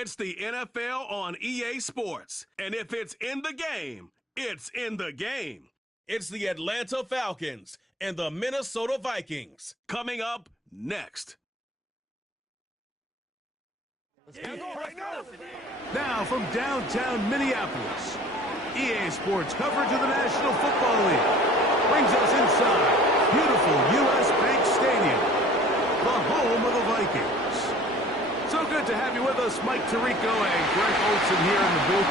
It's the NFL on EA Sports. And if it's in the game, it's in the game. It's the Atlanta Falcons and the Minnesota Vikings. Coming up next. Now from downtown Minneapolis, EA Sports coverage of the National Football League brings us inside beautiful U.S. Bank Stadium, the home of the Vikings. So good to have you with us, Mike Tirico and Greg Olson here in the booth.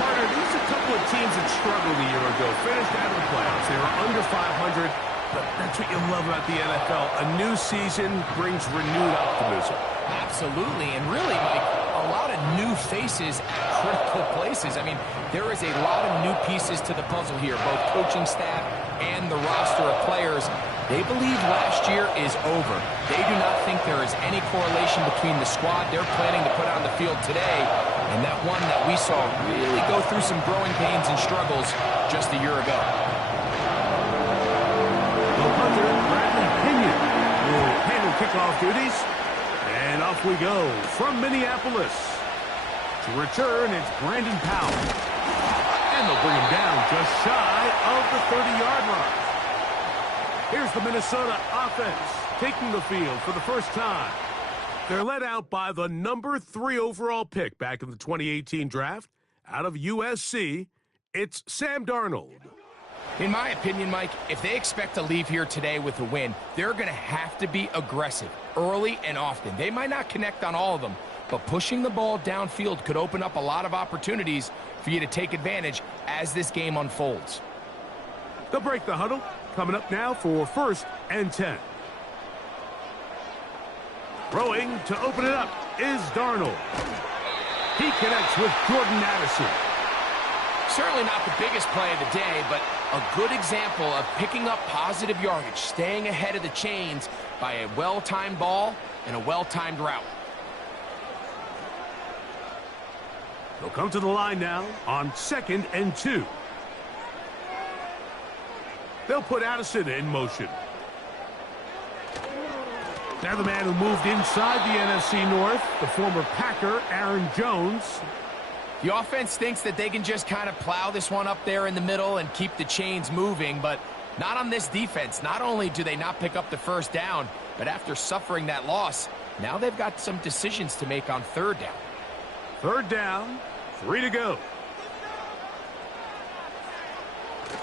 Partner, these are a couple of teams that struggled a year ago, finished out of the playoffs. They were under 500, but that's what you love about the NFL. A new season brings renewed optimism. Absolutely, and really, Mike, a lot of new faces at critical places. I mean, there is a lot of new pieces to the puzzle here, both coaching staff and the roster of players. They believe last year is over. They do not think there is any correlation between the squad they're planning to put on the field today and that one that we saw really go through some growing pains and struggles just a year ago. The punter, Bradley Pinion, will handle kickoff duties. And off we go from Minneapolis. To return, it's Brandon Powell. And they'll bring him down just shy of the 30-yard line. Here's the Minnesota offense taking the field for the first time. They're led out by the number 3 overall pick back in the 2018 draft. Out of USC, it's Sam Darnold. In my opinion, Mike, if they expect to leave here today with a win, they're going to have to be aggressive early and often. They might not connect on all of them, but pushing the ball downfield could open up a lot of opportunities for you to take advantage as this game unfolds. They'll break the huddle. Coming up now for 1st and 10. Throwing to open it up is Darnold. He connects with Jordan Addison. Certainly not the biggest play of the day, but a good example of picking up positive yardage, staying ahead of the chains by a well-timed ball and a well-timed route. They'll come to the line now on 2nd and 2. They'll put Addison in motion. Now the man who moved inside the NFC North, the former Packer, Aaron Jones. The offense thinks that they can just kind of plow this one up there in the middle and keep the chains moving, but not on this defense. Not only do they not pick up the first down, but after suffering that loss, now they've got some decisions to make on 3rd down. 3rd down, 3 to go.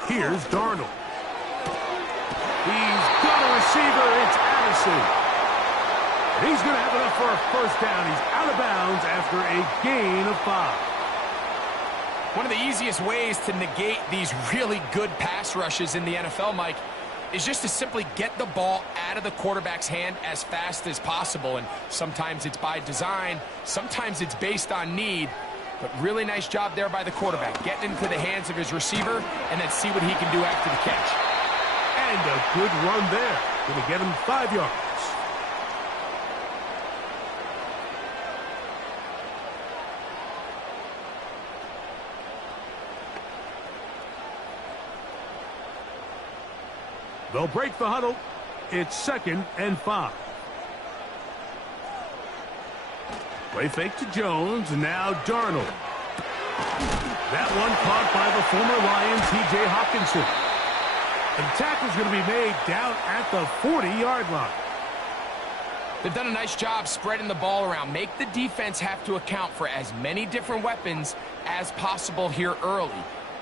Here's Darnold. He's got a receiver. It's Addison. He's going to have enough for a first down. He's out of bounds after a gain of 5. One of the easiest ways to negate these really good pass rushes in the NFL, Mike, is just to simply get the ball out of the quarterback's hand as fast as possible. And sometimes it's by design, sometimes it's based on need. But really nice job there by the quarterback, getting into the hands of his receiver and then see what he can do after the catch. And a good run there. Going to get him 5 yards. They'll break the huddle. It's 2nd and 5. Play fake to Jones, and now Darnold. That one caught by the former Lion, T.J. Hawkinson. And the tackle's going to be made down at the 40-yard line. They've done a nice job spreading the ball around. Make the defense have to account for as many different weapons as possible here early.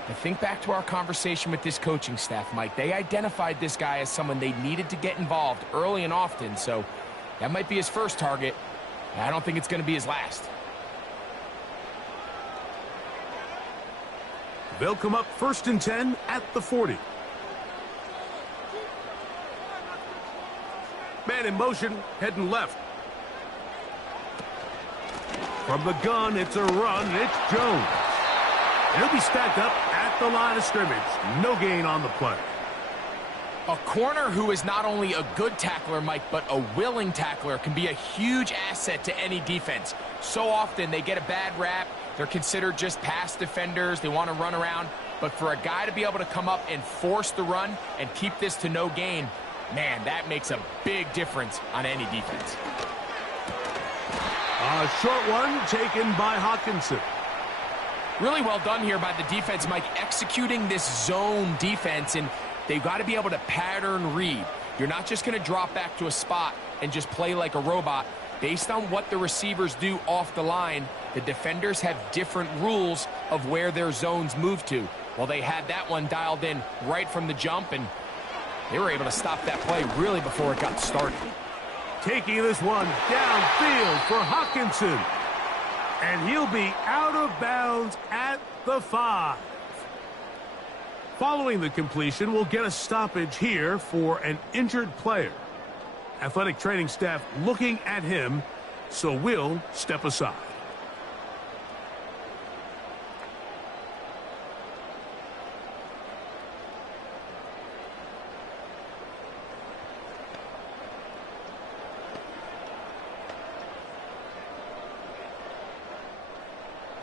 And think back to our conversation with this coaching staff, Mike. They identified this guy as someone they needed to get involved early and often, so that might be his first target. I don't think it's going to be his last. They'll come up 1st and 10 at the 40. Man in motion, heading left. From the gun, it's a run. It's Jones. He'll be stacked up at the line of scrimmage. No gain on the play. A corner who is not only a good tackler, Mike, but a willing tackler can be a huge asset to any defense. So often they get a bad rap. They're considered just pass defenders. They want to run around. But for a guy to be able to come up and force the run and keep this to no gain, man, that makes a big difference on any defense. A short one taken by Hawkinson. Really well done here by the defense, Mike, executing this zone defense, and they've got to be able to pattern read. You're not just going to drop back to a spot and just play like a robot. Based on what the receivers do off the line, the defenders have different rules of where their zones move to. Well, they had that one dialed in right from the jump, and they were able to stop that play really before it got started. Taking this one downfield for Hawkinson. And he'll be out of bounds at the 5. Following the completion, we'll get a stoppage here for an injured player. Athletic training staff looking at him, so we'll step aside.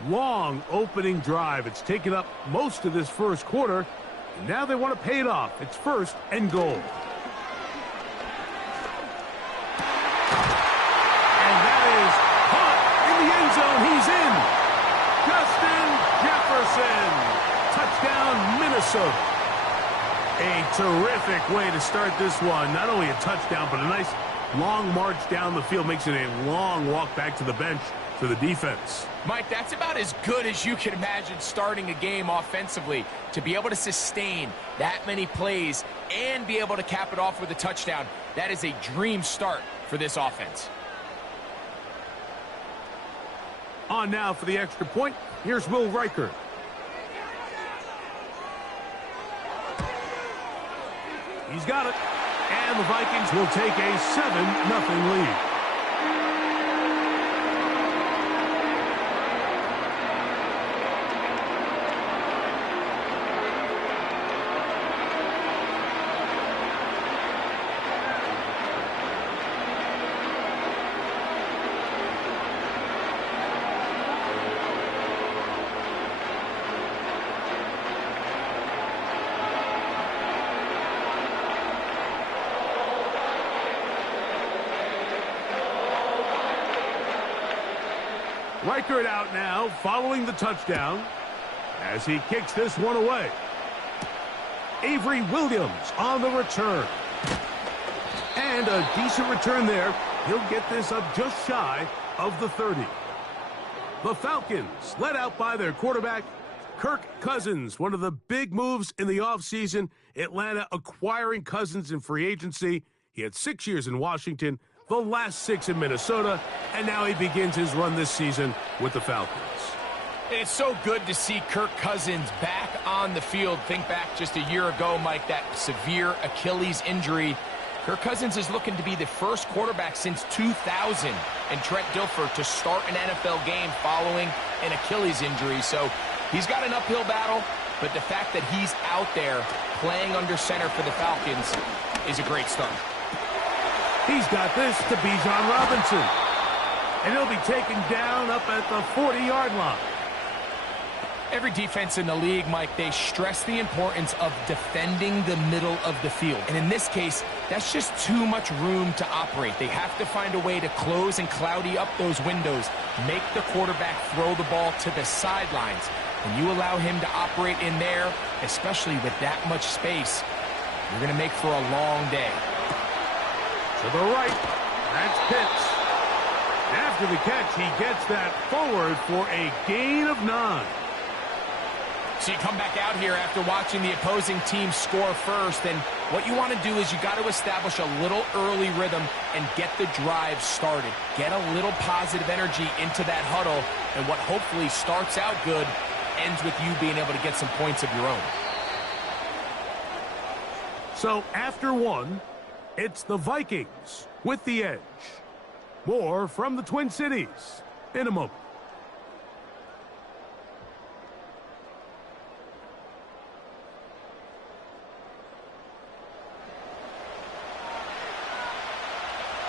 Long opening drive. It's taken up most of this first quarter. And now they want to pay it off. It's 1st and goal. And that is caught in the end zone. He's in. Justin Jefferson. Touchdown, Minnesota. A terrific way to start this one. Not only a touchdown, but a nice long march down the field. Makes it a long walk back to the bench for the defense. Mike, that's about as good as you can imagine starting a game offensively. To be able to sustain that many plays and be able to cap it off with a touchdown, that is a dream start for this offense. On now for the extra point. Here's Will Riker. He's got it. And the Vikings will take a 7-0 lead. Reichert out now, following the touchdown, as he kicks this one away. Avery Williams on the return. And a decent return there. He'll get this up just shy of the 30. The Falcons, led out by their quarterback, Kirk Cousins. One of the big moves in the offseason, Atlanta acquiring Cousins in free agency. He had 6 years in Washington, the last 6 in Minnesota, and now he begins his run this season with the Falcons. It's so good to see Kirk Cousins back on the field. Think back just a year ago, Mike, that severe Achilles injury. Kirk Cousins is looking to be the first quarterback since 2000 and Trent Dilfer to start an NFL game following an Achilles injury. So he's got an uphill battle, but the fact that he's out there playing under center for the Falcons is a great start. He's got this to Bijan Robinson. And he'll be taken down up at the 40-yard line. Every defense in the league, Mike, they stress the importance of defending the middle of the field. And in this case, that's just too much room to operate. They have to find a way to close and cloudy up those windows, make the quarterback throw the ball to the sidelines. When you allow him to operate in there, especially with that much space, you're going to make for a long day. To the right, that's Pitts. After the catch, he gets that forward for a gain of 9. So you come back out here after watching the opposing team score first, and what you want to do is you got to establish a little early rhythm and get the drive started. Get a little positive energy into that huddle, and what hopefully starts out good ends with you being able to get some points of your own. So after one, it's the Vikings with the edge. More from the Twin Cities in a moment.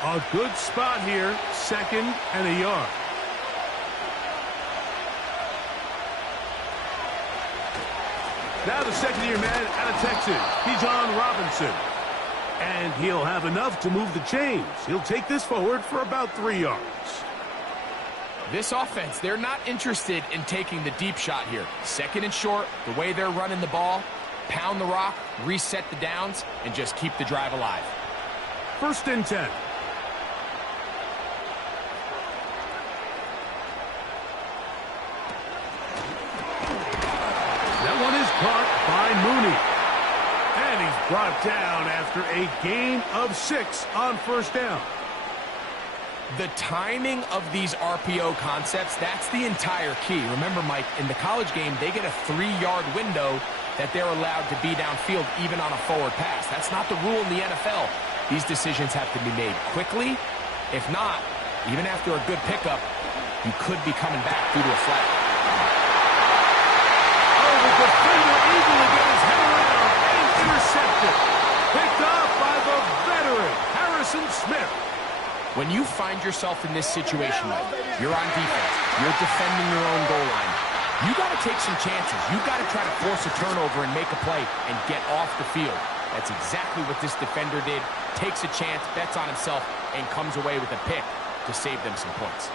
A good spot here, 2nd and a yard. Now the second-year man out of Texas, Bijan Robinson. And he'll have enough to move the chains. He'll take this forward for about 3 yards. This offense, they're not interested in taking the deep shot here. Second and short, the way they're running the ball, pound the rock, reset the downs, and just keep the drive alive. 1st and 10. That one is caught by Mooney. And he's brought down after a gain of 6 on 1st down. The timing of these RPO concepts, that's the entire key. Remember, Mike, in the college game, they get a 3-yard window that they're allowed to be downfield even on a forward pass. That's not the rule in the NFL. These decisions have to be made quickly. If not, even after a good pickup, you could be coming back due to a flag. Oh, the defender able to get his head around and intercepted. Picked off by the veteran, Harrison Smith. When you find yourself in this situation, Mike, you're on defense, you're defending your own goal line, you got to take some chances. You got to try to force a turnover and make a play and get off the field. That's exactly what this defender did. Takes a chance, bets on himself, and comes away with a pick to save them some points.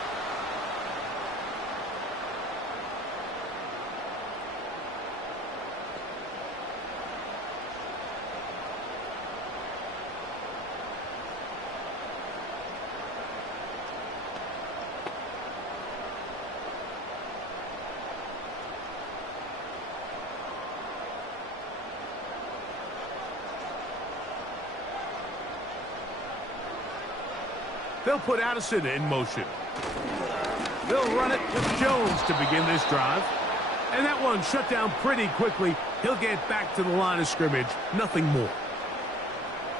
They'll put Addison in motion. They'll run it with Jones to begin this drive. And that one shut down pretty quickly. He'll get back to the line of scrimmage. Nothing more.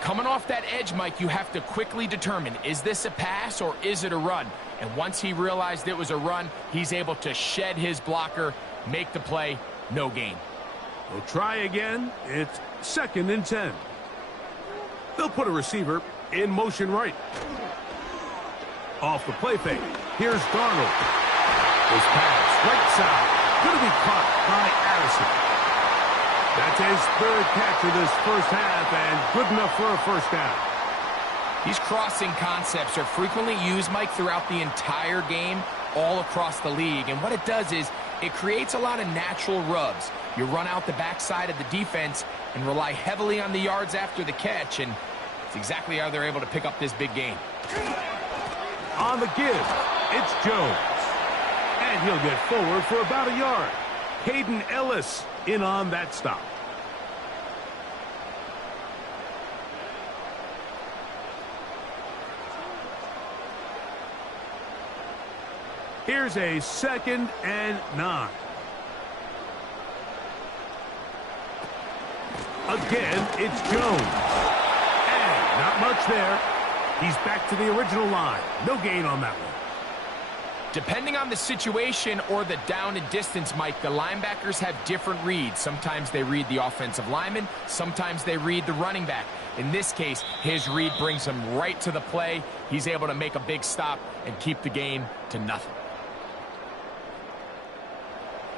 Coming off that edge, Mike, you have to quickly determine, is this a pass or is it a run? And once he realized it was a run, he's able to shed his blocker, make the play, no gain. They'll try again. It's 2nd and 10. They'll put a receiver in motion right. Off the play fake. Here's Darnold. His pass, right side. Going to be caught by Addison. That's his 3rd catch of this 1st half, and good enough for a 1st down. These crossing concepts are frequently used, Mike, throughout the entire game, all across the league. And what it does is it creates a lot of natural rubs. You run out the backside of the defense and rely heavily on the yards after the catch, and it's exactly how they're able to pick up this big gain. On the give, it's Jones. And he'll get forward for about a yard. Hayden Ellis in on that stop. Here's a 2nd and 9. Again, it's Jones. And not much there. He's back to the original line. No gain on that one. Depending on the situation or the down and distance, Mike, the linebackers have different reads. Sometimes they read the offensive lineman. Sometimes they read the running back. In this case, his read brings him right to the play. He's able to make a big stop and keep the game to nothing.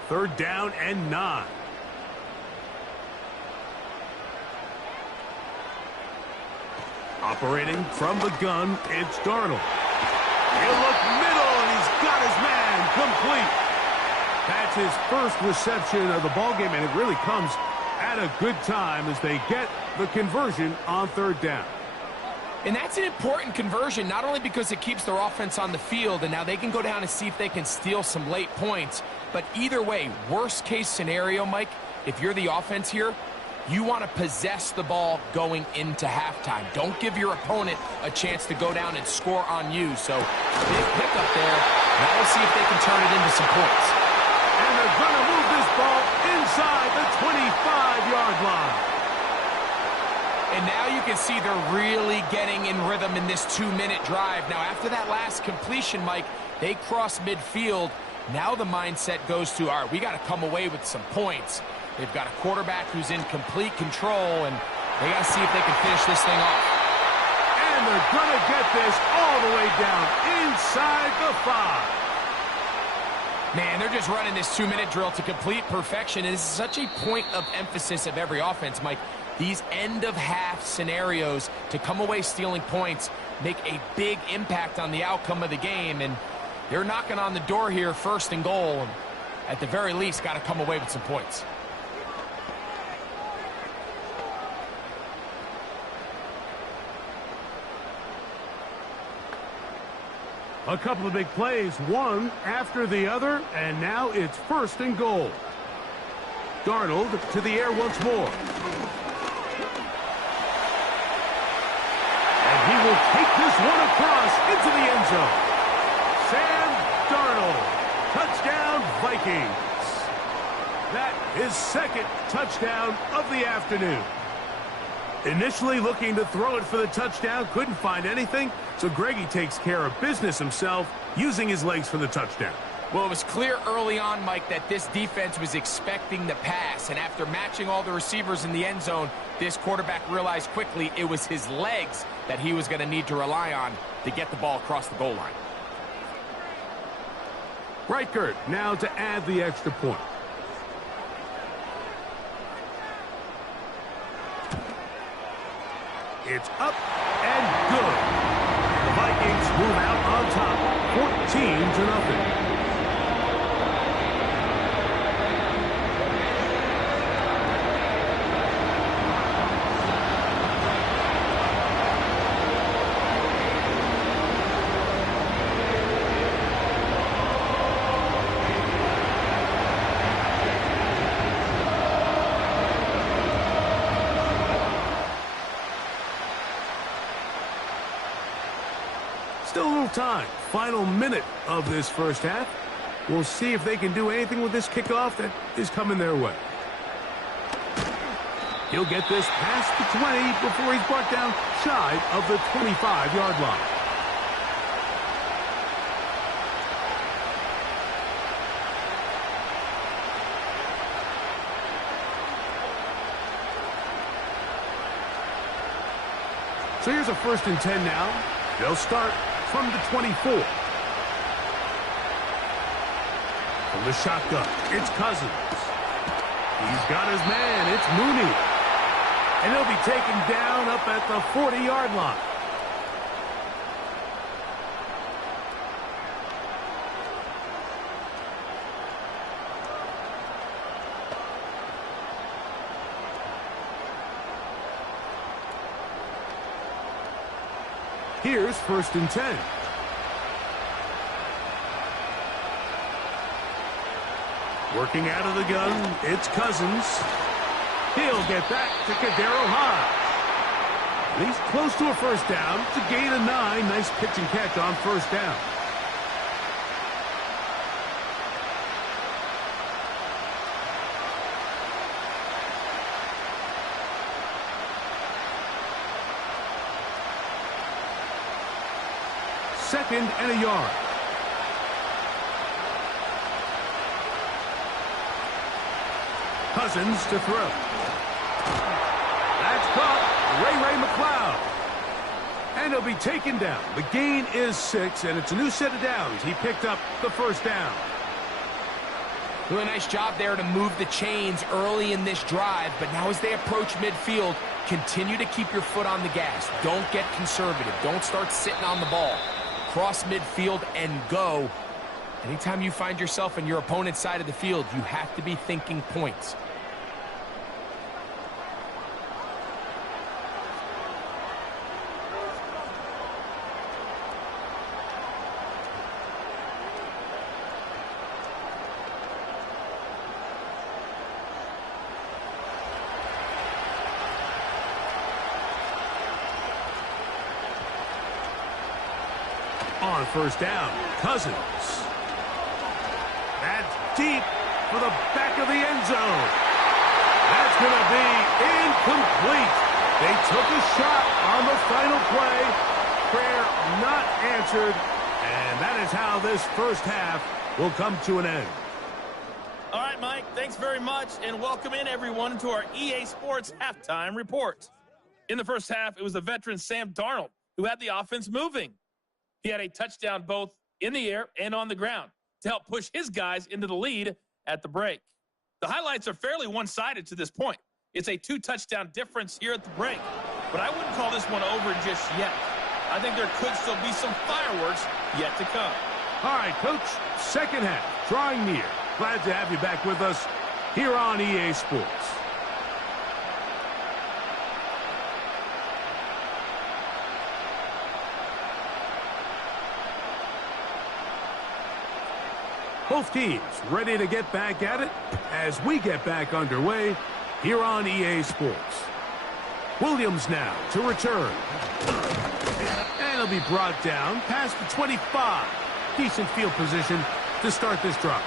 3rd down and 9. Operating from the gun, it's Darnold. He'll look middle, and he's got his man complete. That's his 1st reception of the ballgame, and it really comes at a good time as they get the conversion on 3rd down. And that's an important conversion, not only because it keeps their offense on the field, and now they can go down and see if they can steal some late points, but either way, worst case scenario, Mike, if you're the offense here, you want to possess the ball going into halftime. Don't give your opponent a chance to go down and score on you. So, big pickup there. Now we'll see if they can turn it into some points. And they're going to move this ball inside the 25-yard line. And now you can see they're really getting in rhythm in this 2-minute drive. Now, after that last completion, Mike, they cross midfield. Now the mindset goes to, all right, we got to come away with some points. They've got a quarterback who's in complete control, and they got to see if they can finish this thing off. And they're going to get this all the way down inside the 5. Man, they're just running this 2-minute drill to complete perfection. And this is such a point of emphasis of every offense, Mike. These end-of-half scenarios to come away stealing points make a big impact on the outcome of the game. And They're knocking on the door here, 1st and goal. And at the very least, got to come away with some points. A couple of big plays, one after the other, and now it's 1st and goal. Darnold to the air once more. And he will take this one across into the end zone. Sam Darnold, touchdown Vikings. That is 2nd touchdown of the afternoon. Initially looking to throw it for the touchdown, couldn't find anything, so Greggy takes care of business himself, using his legs for the touchdown. Well, it was clear early on, Mike, that this defense was expecting the pass, and after matching all the receivers in the end zone, this quarterback realized quickly it was his legs that he was going to need to rely on to get the ball across the goal line. Reichert now to add the extra point. It's up and good. The Vikings move out on top, 14-0. Still a little time. Final minute of this first half. We'll see if they can do anything with this kickoff that is coming their way. He'll get this past the 20 before he's brought down shy of the 25-yard line. So here's a 1st and 10 now. They'll start from the 24. From the shotgun, it's Cousins. He's got his man, it's Mooney. And he'll be taken down up at the 40-yard line. Here's 1st and 10. Working out of the gun, it's Cousins. He'll get back to Kadero High. He's close to a 1st down. It's a gain of 9. Nice pitch and catch on 1st down. Second and a yard. Cousins to throw. That's caught. Ray McCloud. And he'll be taken down. The gain is 6, and it's a new set of downs. He picked up the 1st down. Really nice job there to move the chains early in this drive, but now as they approach midfield, continue to keep your foot on the gas. Don't get conservative. Don't start sitting on the ball. Cross midfield and go. Anytime you find yourself in your opponent's side of the field, you have to be thinking points. On 1st down, Cousins. That's deep for the back of the end zone. That's going to be incomplete. They took a shot on the final play. Prayer not answered. And that is how this first half will come to an end. All right, Mike, thanks very much, and welcome in, everyone, to our EA Sports Halftime Report. In the first half, it was the veteran Sam Darnold who had the offense moving. He had a touchdown both in the air and on the ground to help push his guys into the lead at the break. The highlights are fairly one-sided to this point. It's a 2-touchdown difference here at the break, but I wouldn't call this one over just yet. I think there could still be some fireworks yet to come. All right, Coach, second half, drawing near. Glad to have you back with us here on EA Sports. Both teams ready to get back at it as we get back underway here on EA Sports. Williams now to return. And he'll be brought down past the 25. Decent field position to start this drive.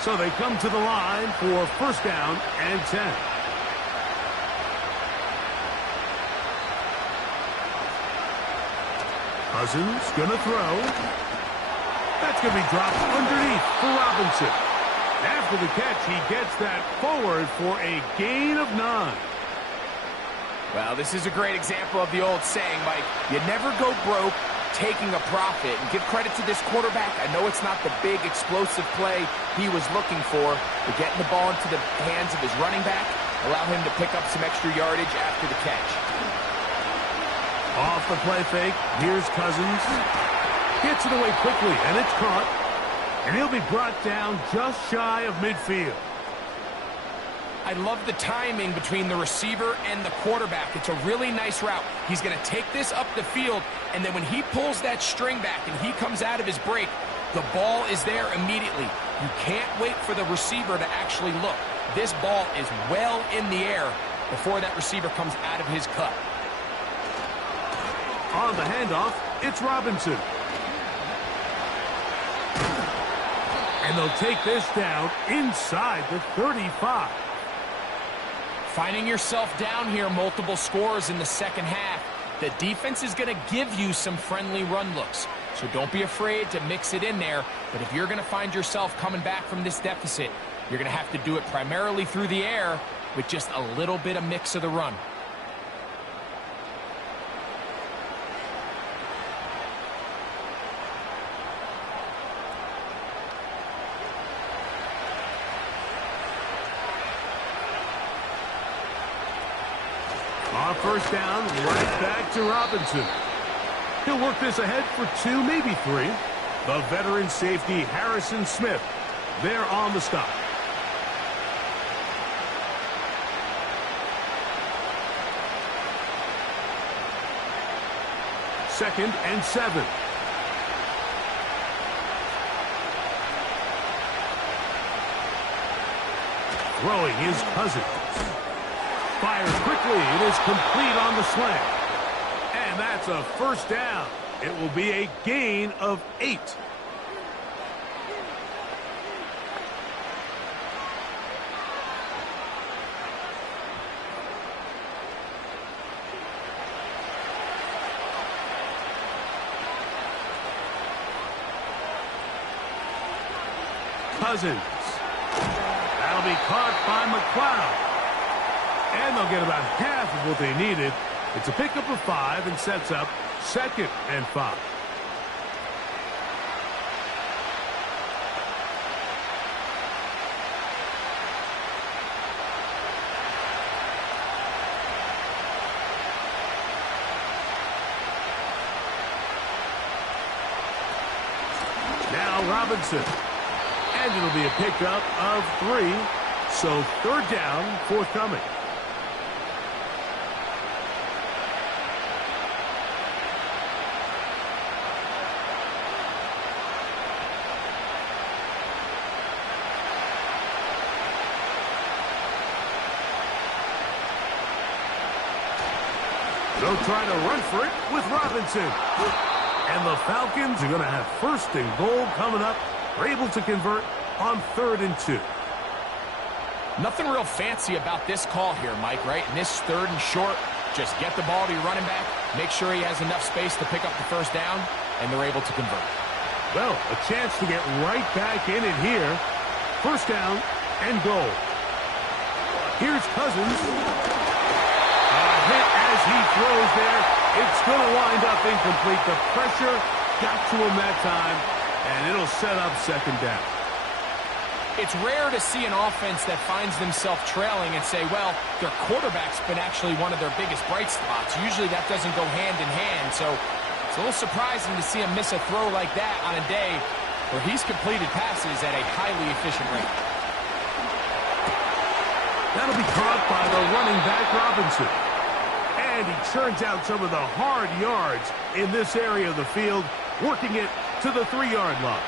So they come to the line for first down and 10. Cousins gonna throw. That's gonna be dropped underneath for Robinson. After the catch, he gets that forward for a gain of 9. Well, this is a great example of the old saying, Mike, you never go broke taking a profit. And give credit to this quarterback. I know it's not the big explosive play he was looking for, but getting the ball into the hands of his running back, allow him to pick up some extra yardage after the catch. Off the play fake, here's Cousins. Gets it away quickly, and it's caught. And he'll be brought down just shy of midfield. I love the timing between the receiver and the quarterback. It's a really nice route. He's going to take this up the field, and then when he pulls that string back and he comes out of his break, the ball is there immediately. You can't wait for the receiver to actually look. This ball is well in the air before that receiver comes out of his cut. On the handoff, it's Robinson. And they'll take this down inside the 35. Finding yourself down here, multiple scores in the second half. The defense is going to give you some friendly run looks. So don't be afraid to mix it in there. But if you're going to find yourself coming back from this deficit, you're going to have to do it primarily through the air with just a little bit of mix of the run. On first down, right back to Robinson. He'll work this ahead for 2, maybe 3. The veteran safety, Harrison Smith, there on the stop. Second and 7. Throwing his Cousins. Fires quickly. It is complete on the slant. And that's a first down. It will be a gain of 8. Cousins. That'll be caught by McLeod. And they'll get about half of what they needed. It's a pickup of 5 and sets up second and 5. Now Robinson. And it'll be a pickup of 3. So third down, forthcoming. They'll try to run for it with Robinson. And the Falcons are going to have first and goal coming up. They're able to convert on 3rd and 2. Nothing real fancy about this call here, Mike, right? In this 3rd and short, just get the ball to your running back, make sure he has enough space to pick up the first down, and they're able to convert. Well, a chance to get right back in it here. First down and goal. Here's Cousins. A hit as he throws there. It's going to wind up incomplete. The pressure got to him that time, and it'll set up second down. It's rare to see an offense that finds themselves trailing and say, well, their quarterback's been actually one of their biggest bright spots. Usually that doesn't go hand in hand, so it's a little surprising to see him miss a throw like that on a day where he's completed passes at a highly efficient rate. That'll be caught by the running back, Robinson. And he churns out some of the hard yards in this area of the field, working it to the 3-yard line.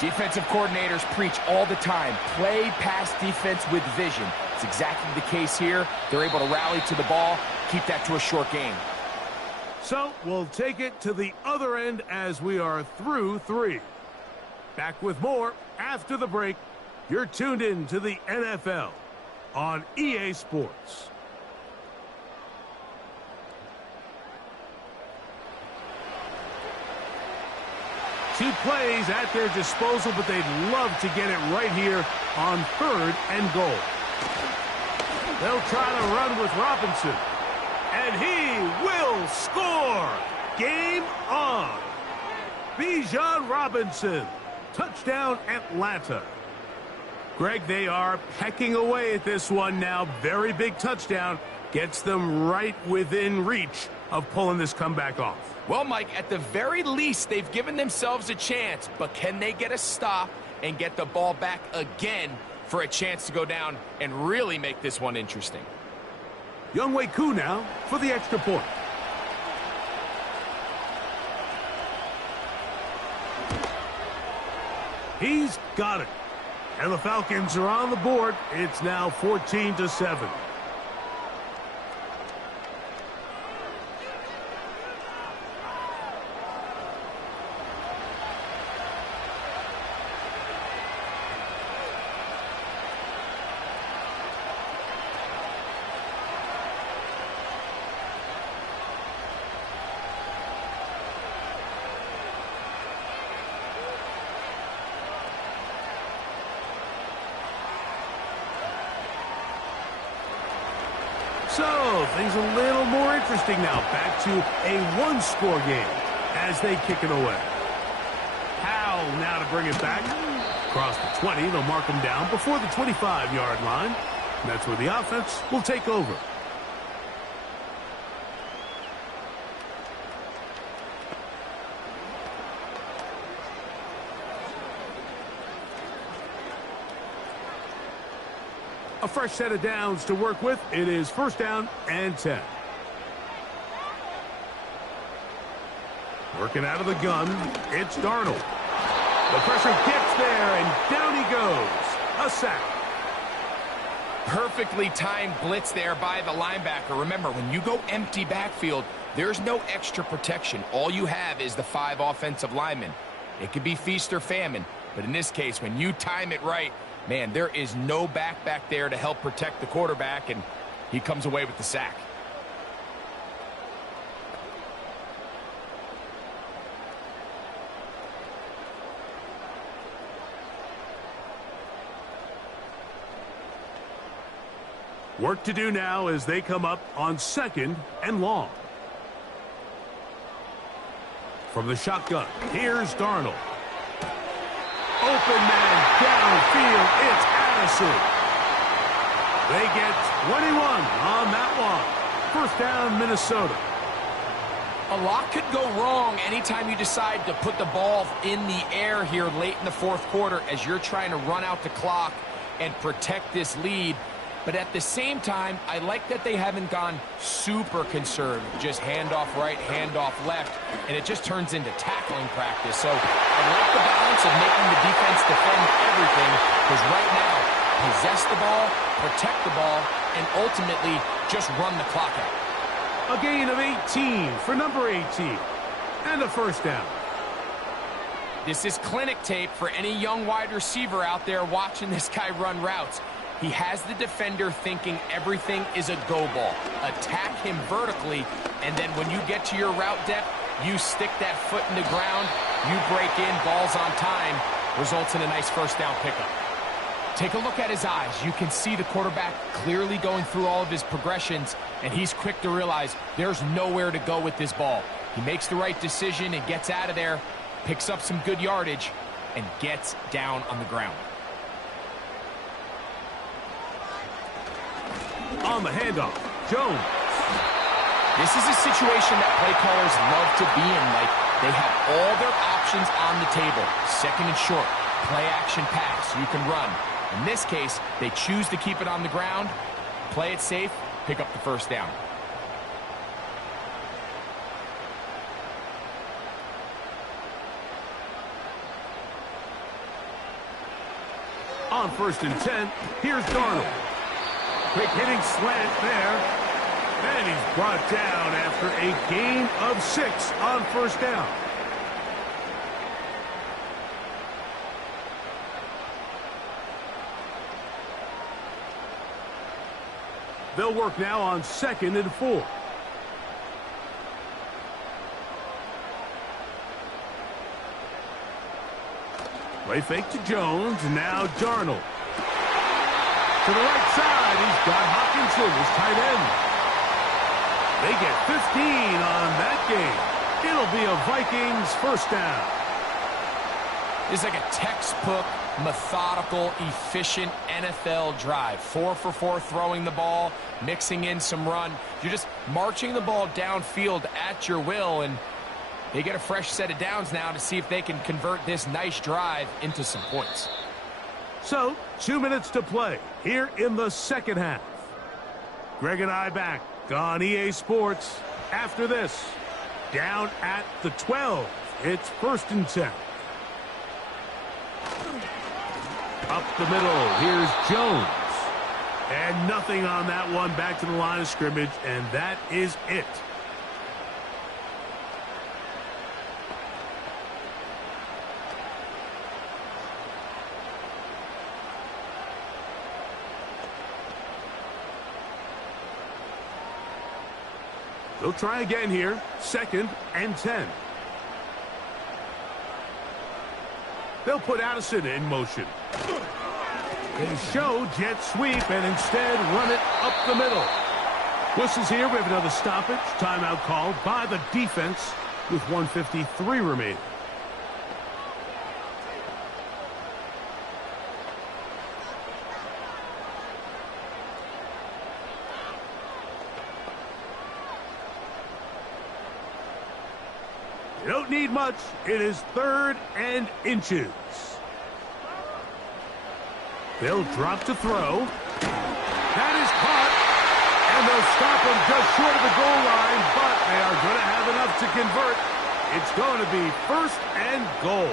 Defensive coordinators preach all the time, play pass defense with vision. It's exactly the case here. They're able to rally to the ball, keep that to a short game. So we'll take it to the other end as we are through 3. Back with more after the break. You're tuned in to the NFL on EA Sports. Two plays at their disposal, but they'd love to get it right here on 3rd and goal. They'll try to run with Robinson. And he will score! Game on! Bijan Robinson. Touchdown, Atlanta. Greg, they are pecking away at this one now. Very big touchdown. Gets them right within reach of pulling this comeback off. Well, Mike, at the very least, they've given themselves a chance, but can they get a stop and get the ball back again for a chance to go down and really make this one interesting? Younghoe Koo now for the extra point. He's got it. And the Falcons are on the board. It's now 14-7. So, things a little more interesting now. Back to a one-score game as they kick it away. Howell now to bring it back. Across the 20, they'll mark him down before the 25-yard line. And that's where the offense will take over. A fresh set of downs to work with. It is 1st down and 10. Working out of the gun, it's Darnold. The pressure gets there, and down he goes. A sack. Perfectly timed blitz there by the linebacker. Remember, when you go empty backfield, there's no extra protection. All you have is the 5 offensive linemen. It could be feast or famine, but in this case, when you time it right, man, there is no back there to help protect the quarterback, and he comes away with the sack. Work to do now as they come up on 2nd and long. From the shotgun, here's Darnold. Open man downfield, it's Addison. They get 21 on that one. 1st down, Minnesota. A lot could go wrong anytime you decide to put the ball in the air here late in the 4th quarter as you're trying to run out the clock and protect this lead. But at the same time, I like that they haven't gone super conservative. Just handoff right, handoff left, and it just turns into tackling practice. So I like the balance of making the defense defend everything, because right now, possess the ball, protect the ball, and ultimately just run the clock out. A gain of 18 for number 18, and a 1st down. This is clinic tape for any young wide receiver out there watching this guy run routes. He has the defender thinking everything is a go ball. Attack him vertically, and then when you get to your route depth, you stick that foot in the ground, you break in, balls on time, results in a nice 1st down pickup. Take a look at his eyes. You can see the quarterback clearly going through all of his progressions, and he's quick to realize there's nowhere to go with this ball. He makes the right decision and gets out of there, picks up some good yardage, and gets down on the ground. On the handoff, Jones. This is a situation that play callers love to be in. Like, they have all their options on the table. Second and short, play action pass, you can run. In this case, they choose to keep it on the ground, play it safe, pick up the first down. On 1st and 10, here's Darnold. Quick hitting slant there. And he's brought down after a gain of 6 on 1st down. They'll work now on 2nd and 4. Play fake to Jones, now Darnold. To the right side, he's got Hawkinson, his tight end. They get 15 on that game. It'll be a Vikings first down. It's like a textbook, methodical, efficient NFL drive. 4 for 4 throwing the ball, mixing in some run. You're just marching the ball downfield at your will, and they get a fresh set of downs now to see if they can convert this nice drive into some points. So, 2 minutes to play here in the second half. Greg and I back on EA Sports. After this, down at the 12, it's 1st and 10. Up the middle, here's Jones. And nothing on that one, back to the line of scrimmage, and that is it. They'll try again here. 2nd and 10. They'll put Addison in motion. They show jet sweep and instead run it up the middle. Whistles here. We have another stoppage. Timeout called by the defense with 1:53 remaining. You don't need much. It is 3rd and inches. They'll drop to throw. That is caught. And they'll stop him just short of the goal line, but they are going to have enough to convert. It's going to be 1st and goal.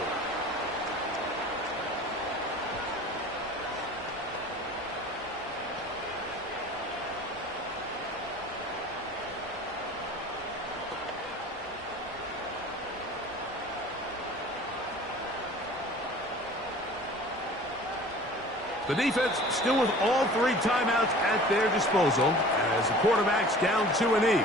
The defense still with all 3 timeouts at their disposal as the quarterback's down to a knee.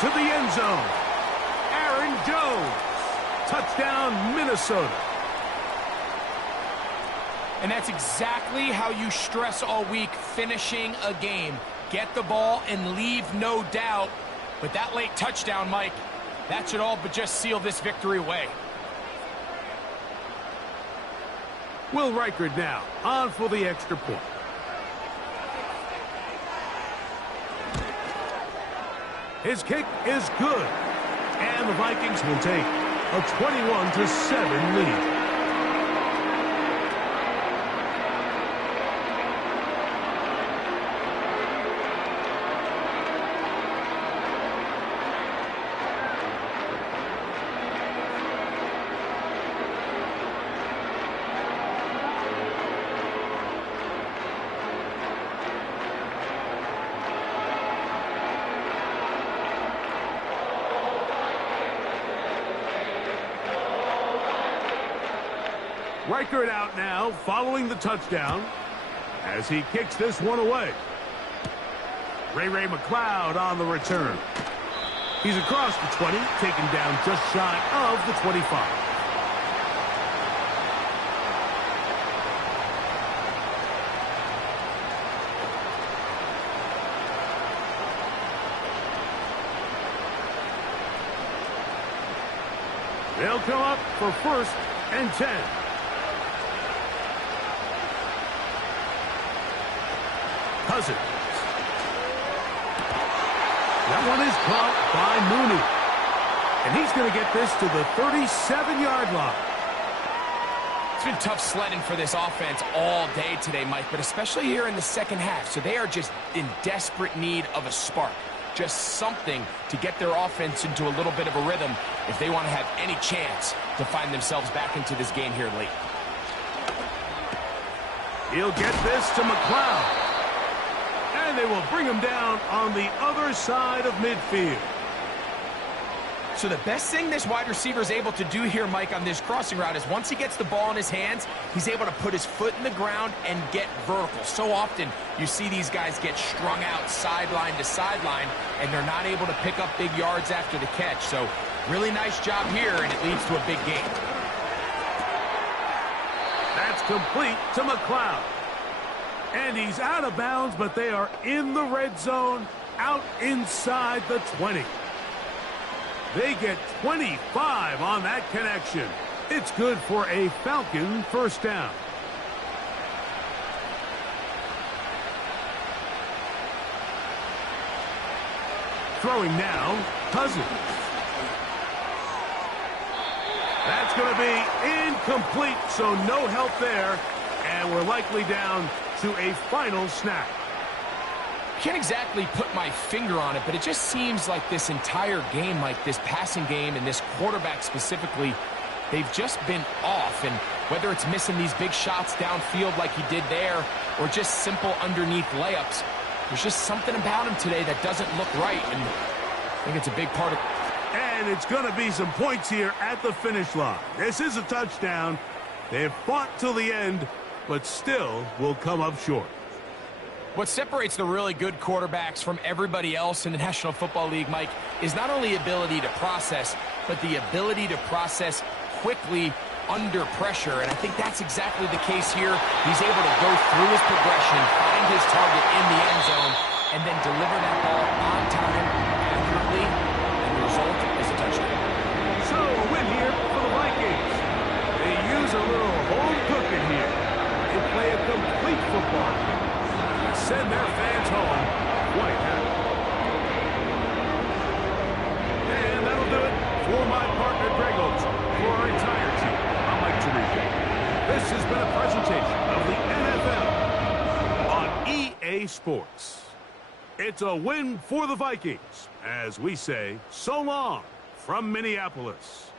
To the end zone. Aaron Jones. Touchdown, Minnesota. And that's exactly how you stress all week, finishing a game. Get the ball and leave no doubt. But that late touchdown, Mike, that should all but just seal this victory away. Will Reichard now on for the extra point. His kick is good. And the Vikings will take a 21-7 lead. Reichard out now, following the touchdown. as he kicks this one away. Ray McLeod on the return. He's across the 20, taken down just shy of the 25. They'll come up for 1st and 10. Cousins. That one is caught by Mooney. And he's going to get this to the 37-yard line. It's been tough sledding for this offense all day today, Mike, but especially here in the second half. So they are just in desperate need of a spark. Just something to get their offense into a little bit of a rhythm if they want to have any chance to find themselves back into this game here late. He'll get this to McLeod. And they will bring him down on the other side of midfield. So the best thing this wide receiver is able to do here, Mike, on this crossing route is once he gets the ball in his hands, he's able to put his foot in the ground and get vertical. So often you see these guys get strung out sideline to sideline, and they're not able to pick up big yards after the catch. So really nice job here, and it leads to a big gain. That's complete to McLeod. And he's out of bounds, but they are in the red zone, out inside the 20. They get 25 on that connection. It's good for a Falcon first down. Throwing now, Cousins. That's going to be incomplete, so no help there. And we're likely down to a final snap. Can't exactly put my finger on it, but it just seems like this entire game, like this passing game and this quarterback specifically, they've just been off. And whether it's missing these big shots downfield like he did there or just simple underneath layups, there's just something about him today that doesn't look right, and I think it's a big part of... And it's going to be some points here at the finish line. This is a touchdown. They've fought till the end, but still will come up short. What separates the really good quarterbacks from everybody else in the National Football League, Mike, is not only ability to process, but the ability to process quickly under pressure. And I think that's exactly the case here. He's able to go through his progression, find his target in the end zone, and then deliver that ball on time, accurately, and the result is a touchdown. So a win here for the Vikings. They use a little home cooking here. They play a complete football. Send their fans home quite happy. And that'll do it for my partner Greg Oates. For our entire team, I'm Mike Tirico. This has been a presentation of the NFL on EA Sports. It's a win for the Vikings, as we say so long from Minneapolis.